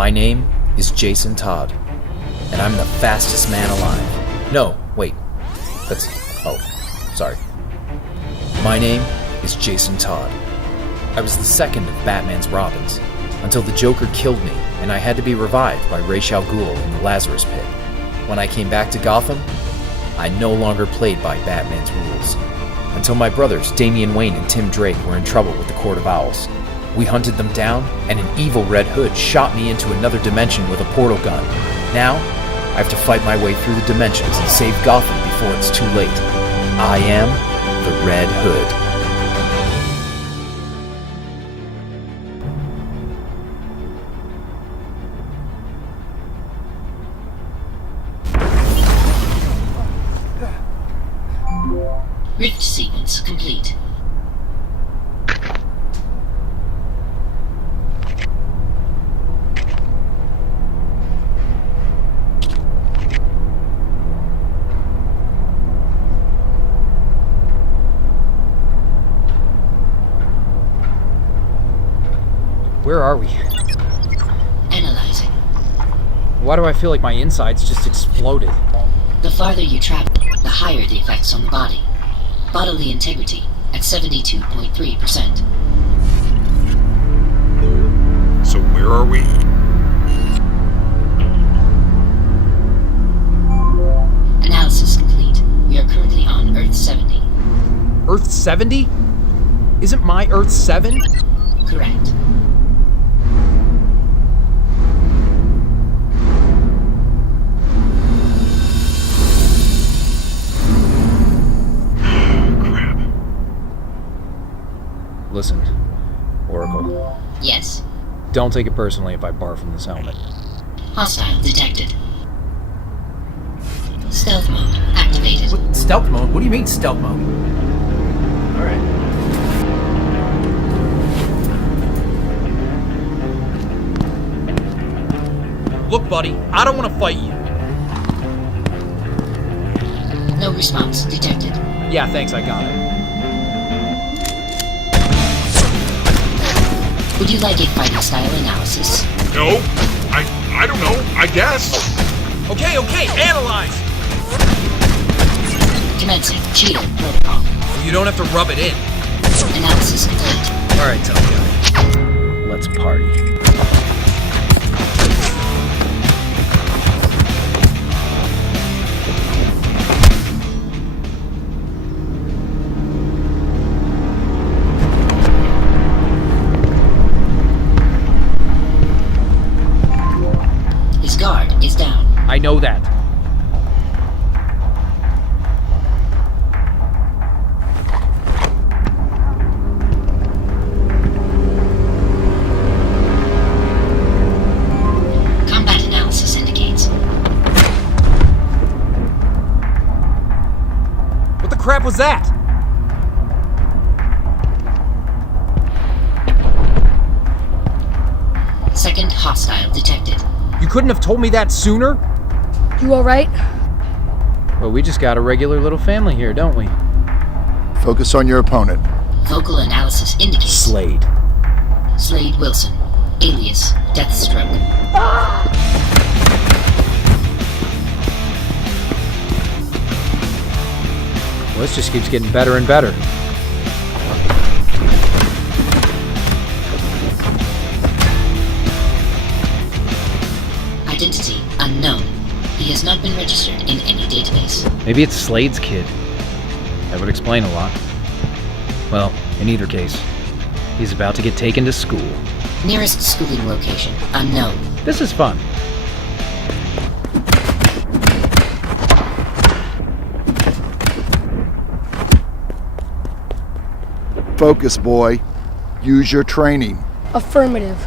My name is Jason Todd, and I'm the fastest man alive. No, wait. Sorry. My name is Jason Todd. I was the second of Batman's Robins, until the Joker killed me and I had to be revived by Ra's al Ghul in the Lazarus Pit. When I came back to Gotham, I no longer played by Batman's rules. Until my brothers Damian Wayne and Tim Drake were in trouble with the Court of Owls. We hunted them down, and an evil Red Hood shot me into another dimension with a portal gun. Now, I have to fight my way through the dimensions and save Gotham before it's too late. I am the Red Hood. Rift sequence complete. Where are we? Analyzing. Why do I feel like my insides just exploded? The farther you travel, the higher the effects on the body. Bodily integrity at 72.3%. So where are we? Analysis complete. We are currently on Earth 70. Earth 70? Isn't my Earth 7? Correct. Listen, Oracle. Yes. Don't take it personally if I barf from this helmet. Hostile detected. Stealth mode activated. What, stealth mode? What do you mean stealth mode? Alright. Look, buddy, I don't want to fight you. No response detected. Yeah, thanks, I got it. Would you like a fighting style analysis? No, I don't know, I guess. Okay, analyze! Commencing cheater protocol. You don't have to rub it in. Analysis complete. Alright, tough guy. Let's party. His guard is down. I know that. Combat analysis indicates. What the crap was that? Second hostile detected. You couldn't have told me that sooner? You alright? Well, we just got a regular little family here, don't we? Focus on your opponent. Vocal analysis indicates. Slade. Slade Wilson, alias Deathstroke. Well, this just keeps getting better and better. Identity unknown. He has not been registered in any database. Maybe it's Slade's kid. That would explain a lot. Well, in either case, he's about to get taken to school. Nearest schooling location unknown. This is fun. Focus, boy. Use your training. Affirmative.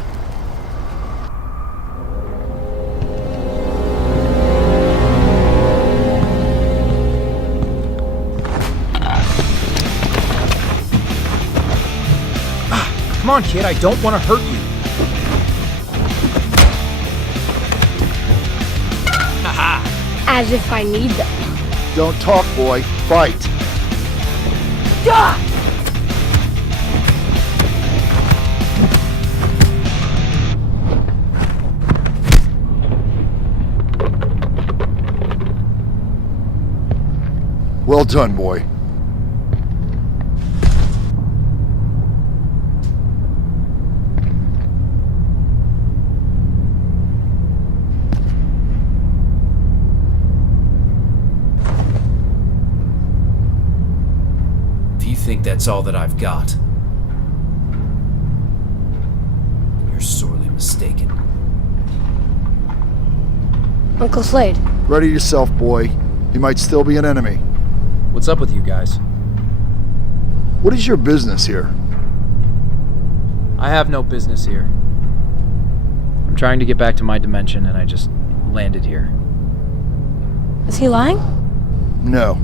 Come on, kid, I don't want to hurt you. Haha. As if I need them. Don't talk, boy. Fight. Ah! Well done, boy. If you think that's all that I've got, you're sorely mistaken. Uncle Slade, Ready yourself, boy. He might still be an enemy. What's up with you guys? What is your business here? I have no business here. I'm trying to get back to my dimension and I just landed here. is he lying? No.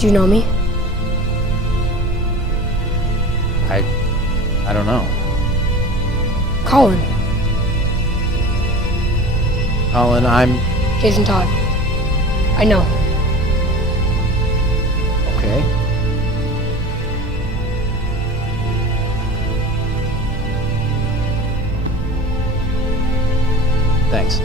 Do you know me? I don't know. Colin. Colin, I'm... Jason Todd. I know. Okay. Thanks.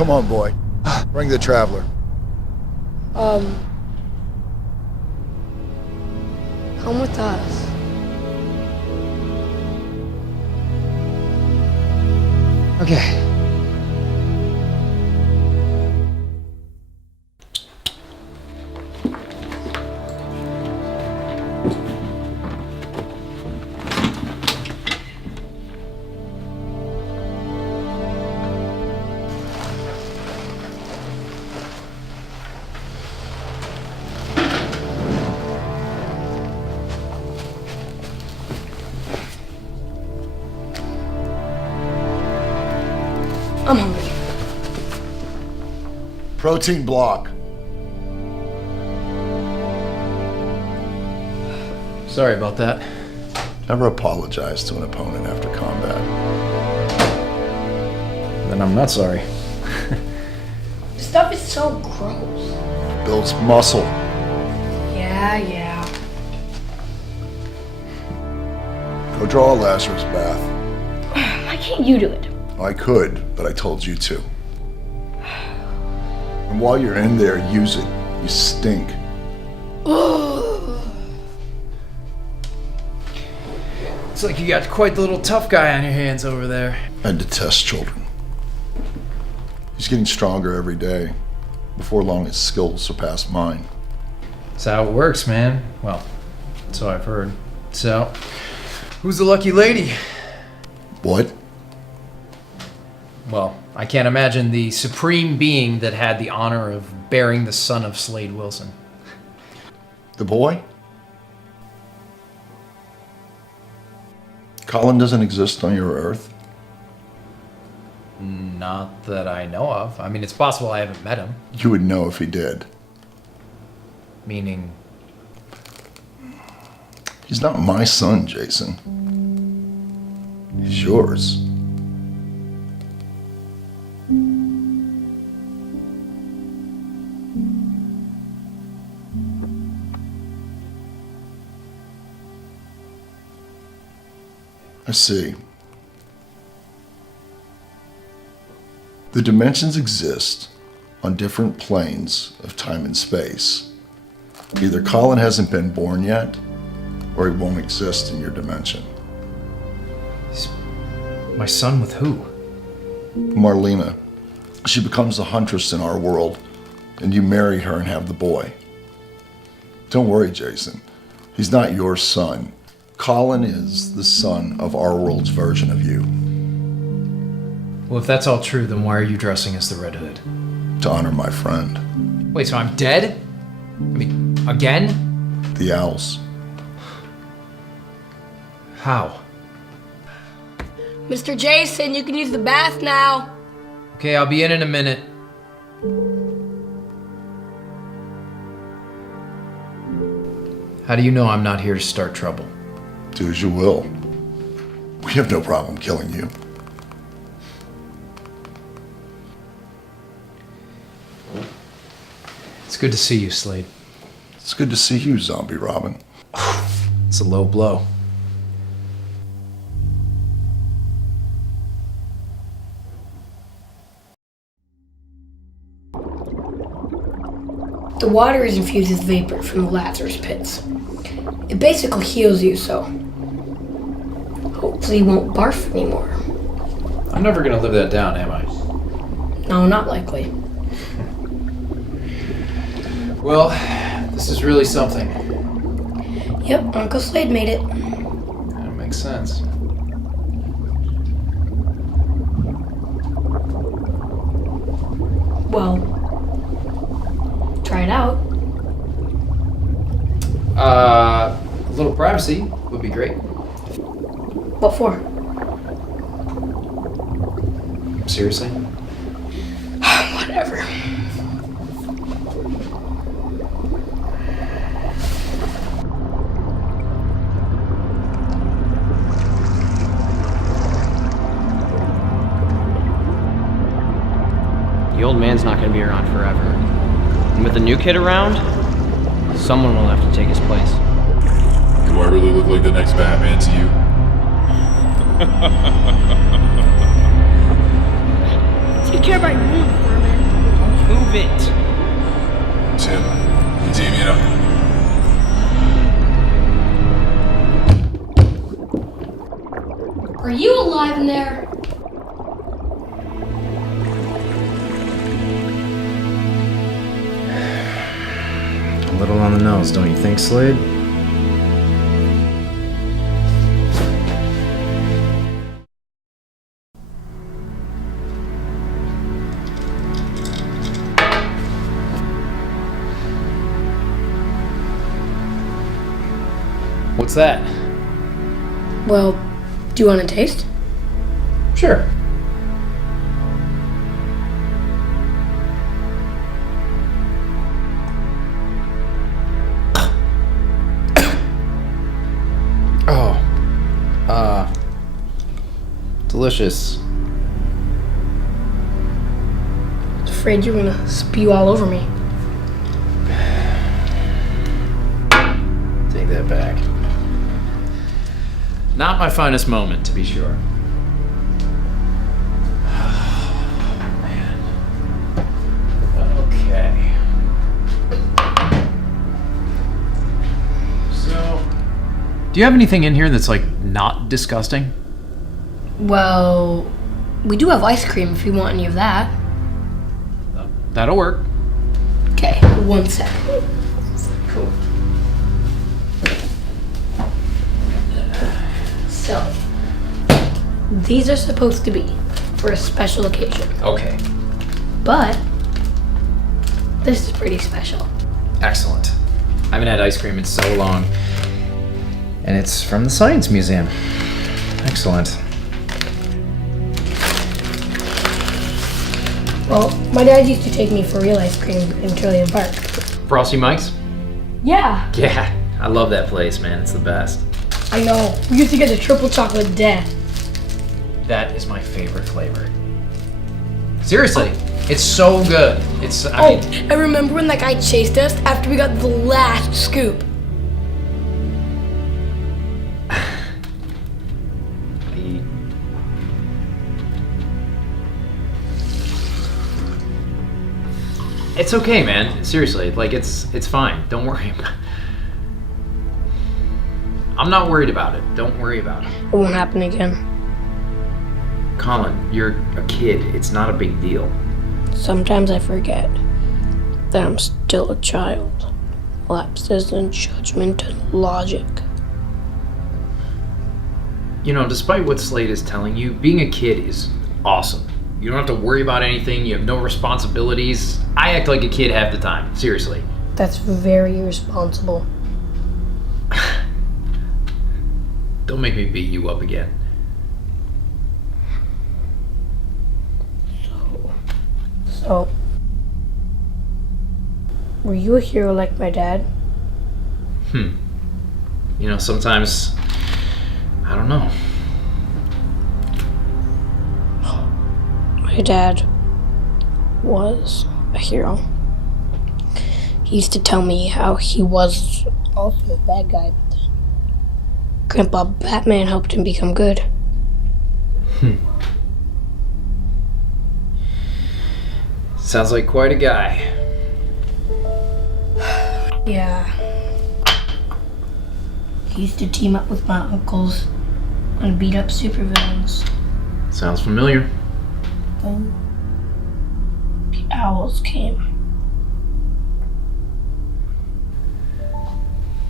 Come on, boy. Bring the traveler. Come with us. Okay. I'm hungry. Protein block. Sorry about that. Never apologize to an opponent after combat. Then I'm not sorry. This stuff is so gross. Builds muscle. Yeah. Go draw a Lazarus bath. Why can't you do it? I could, but I told you to. And while you're in there, use it. You stink. Looks like you got quite the little tough guy on your hands over there. I detest children. He's getting stronger every day. Before long, his skills will surpass mine. That's how it works, man. Well, so I've heard. So, who's the lucky lady? What? Well, I can't imagine the supreme being that had the honor of bearing the son of Slade Wilson. The boy? Colin doesn't exist on your Earth? Not that I know of. I mean, it's possible I haven't met him. You would know if he did. Meaning, He's not my son, Jason. He's yours. I see. The dimensions exist on different planes of time and space. Either Colin hasn't been born yet, or he won't exist in your dimension. my son with who? Marlena. She becomes the huntress in our world, and you marry her and have the boy. Don't worry, Jason. He's not your son. Colin is the son of our world's version of you. Well, if that's all true, then why are you dressing as the Red Hood? To honor my friend. Wait, so I'm dead? I mean, again? the owls. How? Mr. Jason, you can use the bath now. Okay, I'll be in a minute. How do you know I'm not here to start trouble? Do as you will. We have no problem killing you. It's good to see you, Slade. It's good to see you, Zombie Robin. It's a low blow. The water is infused with vapor from the Lazarus pits. It basically heals you, so hopefully you won't barf anymore. I'm never gonna live that down, am I? No, not likely. Well, this is really something. Yep, Uncle Slade made it. That makes sense. Well, try it out. A little privacy would be great. What for? Seriously? Whatever. The old man's not gonna be around forever. And with the new kid around, someone will have to take his place. Do I really look like the next Batman to you? Take care of my room, Furman. Move it! Tim, you Damien up. Are you alive in there? A little on the nose, don't you think, Slade? What's that? Well, do you want to taste? Sure. Delicious. I was afraid you were gonna spew all over me. Take that back. Not my finest moment, to be sure. Man. Okay. So, do you have anything in here that's like not disgusting? Well, we do have ice cream if you want any of that. That'll work. Okay, 1 sec. Cool. So, these are supposed to be for a special occasion, Okay. but this is pretty special. Excellent. I haven't had ice cream in so long. And it's from the Science Museum. Excellent. Well, my dad used to take me for real ice cream in Trillium Park. Frosty Mike's? Yeah, Yeah, I love that place, man. It's the best. I know. We used to get the triple chocolate death. That is my favorite flavor. Seriously, it's so good. I mean, I remember when that guy chased us after we got the last scoop. it's okay, man. Seriously, like it's fine. Don't worry about it. I'm not worried about it. Don't worry about it. It won't happen again. Colin, you're a kid. It's not a big deal. Sometimes I forget that I'm still a child. Lapses in judgment and logic. You know, despite what Slade is telling you, being a kid is awesome. You don't have to worry about anything. You have no responsibilities. I act like a kid half the time. Seriously. That's very irresponsible. Don't make me beat you up again. So, were you a hero like my dad? You know, sometimes, I don't know. My dad was a hero. He used to tell me how he was also a bad guy, but then Grandpa Batman helped him become good. Sounds like quite a guy. Yeah. He used to team up with my uncles and beat up supervillains. Sounds familiar. Then the owls came.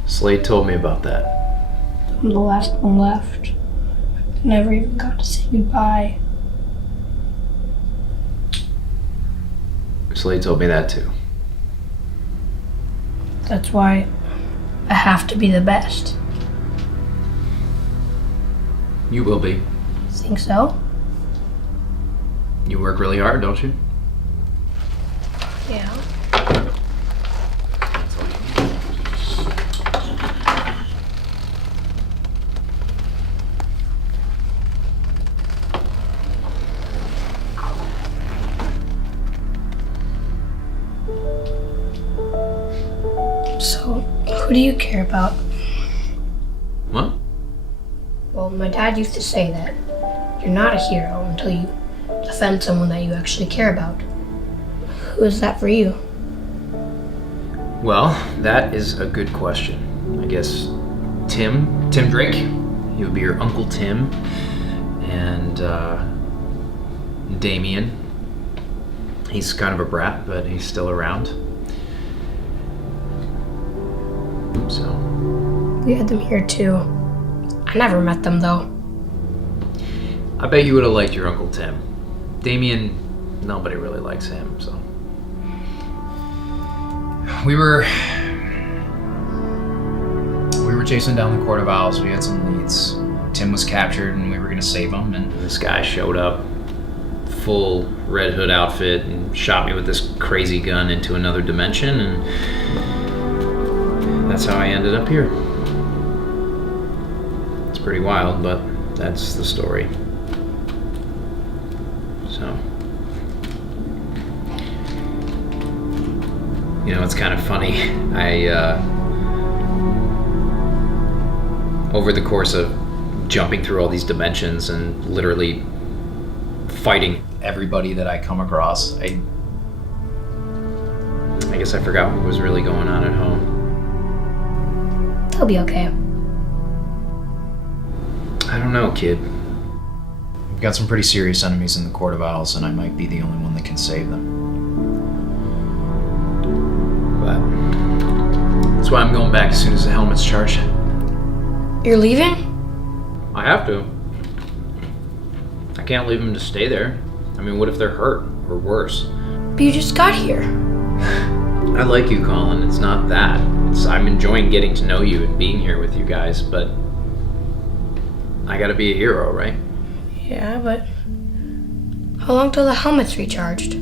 Slade told me about that. I'm the last one left. Never even got to say goodbye. Slade told me that too. That's why I have to be the best. You will be. Think so? You work really hard, don't you? Yeah. So, who do you care about? What? Well, my dad used to say that you're not a hero until you defend someone that you actually care about. Who is that for you? Well, that is a good question. I guess Tim Drake. He would be your Uncle Tim. And Damien. He's kind of a brat, but he's still around. So. We had them here too. I never met them though. I bet you would have liked your Uncle Tim. Damien, nobody really likes him, so. We were chasing down the Court of Owls. We had some leads. Tim was captured and we were gonna save him, and this guy showed up, full Red Hood outfit, and shot me with this crazy gun into another dimension, and that's how I ended up here. It's pretty wild, but that's the story. So, you know, it's kind of funny. Over the course of jumping through all these dimensions and literally fighting everybody that I come across, I guess I forgot what was really going on at home. They'll be okay. I don't know, kid. We've got some pretty serious enemies in the Court of Owls, and I might be the only one that can save them. But that's why I'm going back as soon as the helmet's charged. You're leaving? I have to. I can't leave them to stay there. I mean, what if they're hurt or worse? But you just got here. I like you, Colin. It's not that. I'm enjoying getting to know you and being here with you guys, but I gotta be a hero, right? Yeah, but how long till the helmet's recharged?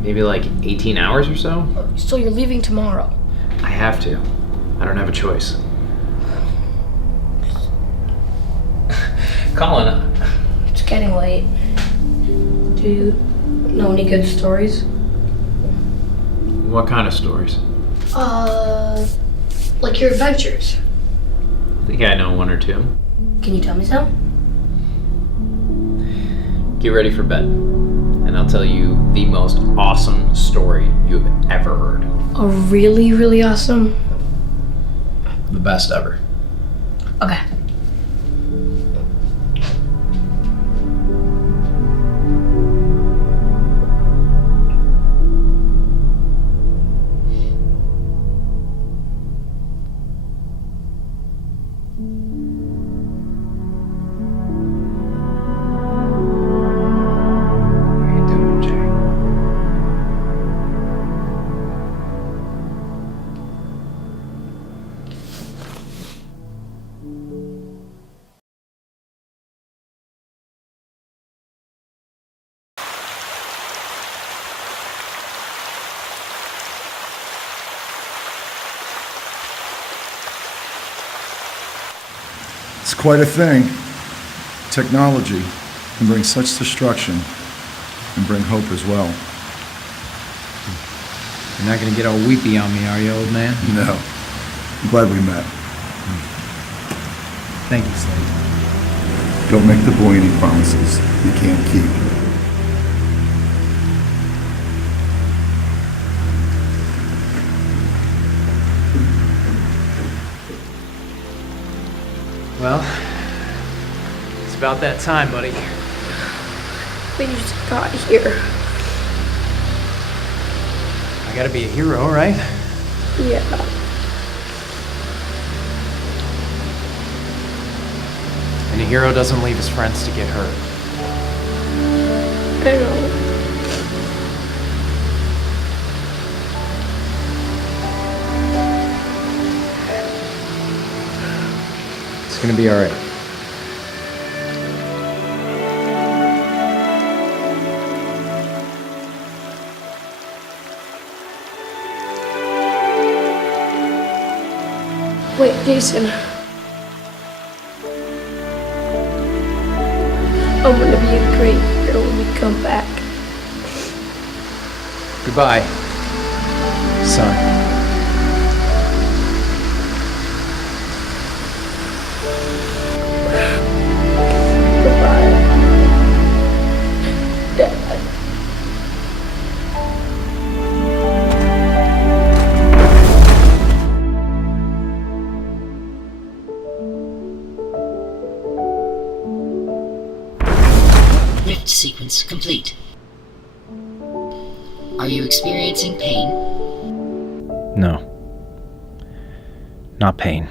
Maybe like 18 hours or so? So you're leaving tomorrow. I have to. I don't have a choice. Colin, It's getting late. Do you know any good stories? what kind of stories? Like your adventures. I think I know one or two. Can you tell me some? Get ready for bed, and I'll tell you the most awesome story you've ever heard. A really, really awesome. The best ever. Okay. What are you doing, Jay? quite a thing. Technology can bring such destruction and bring hope as well. You're not gonna get all weepy on me, are you, old man? No. I'm glad we met. Thank you, Slade. Don't make the boy any promises you can't keep. Well, it's about that time, buddy. We just got here. I gotta be a hero, right? Yeah. And a hero doesn't leave his friends to get hurt. I know. It's gonna be alright. Wait, Jason. I'm gonna be a great hero when we come back. Goodbye, son. Goodbye, Dad. Rift sequence complete. Are you experiencing pain? No. Not pain.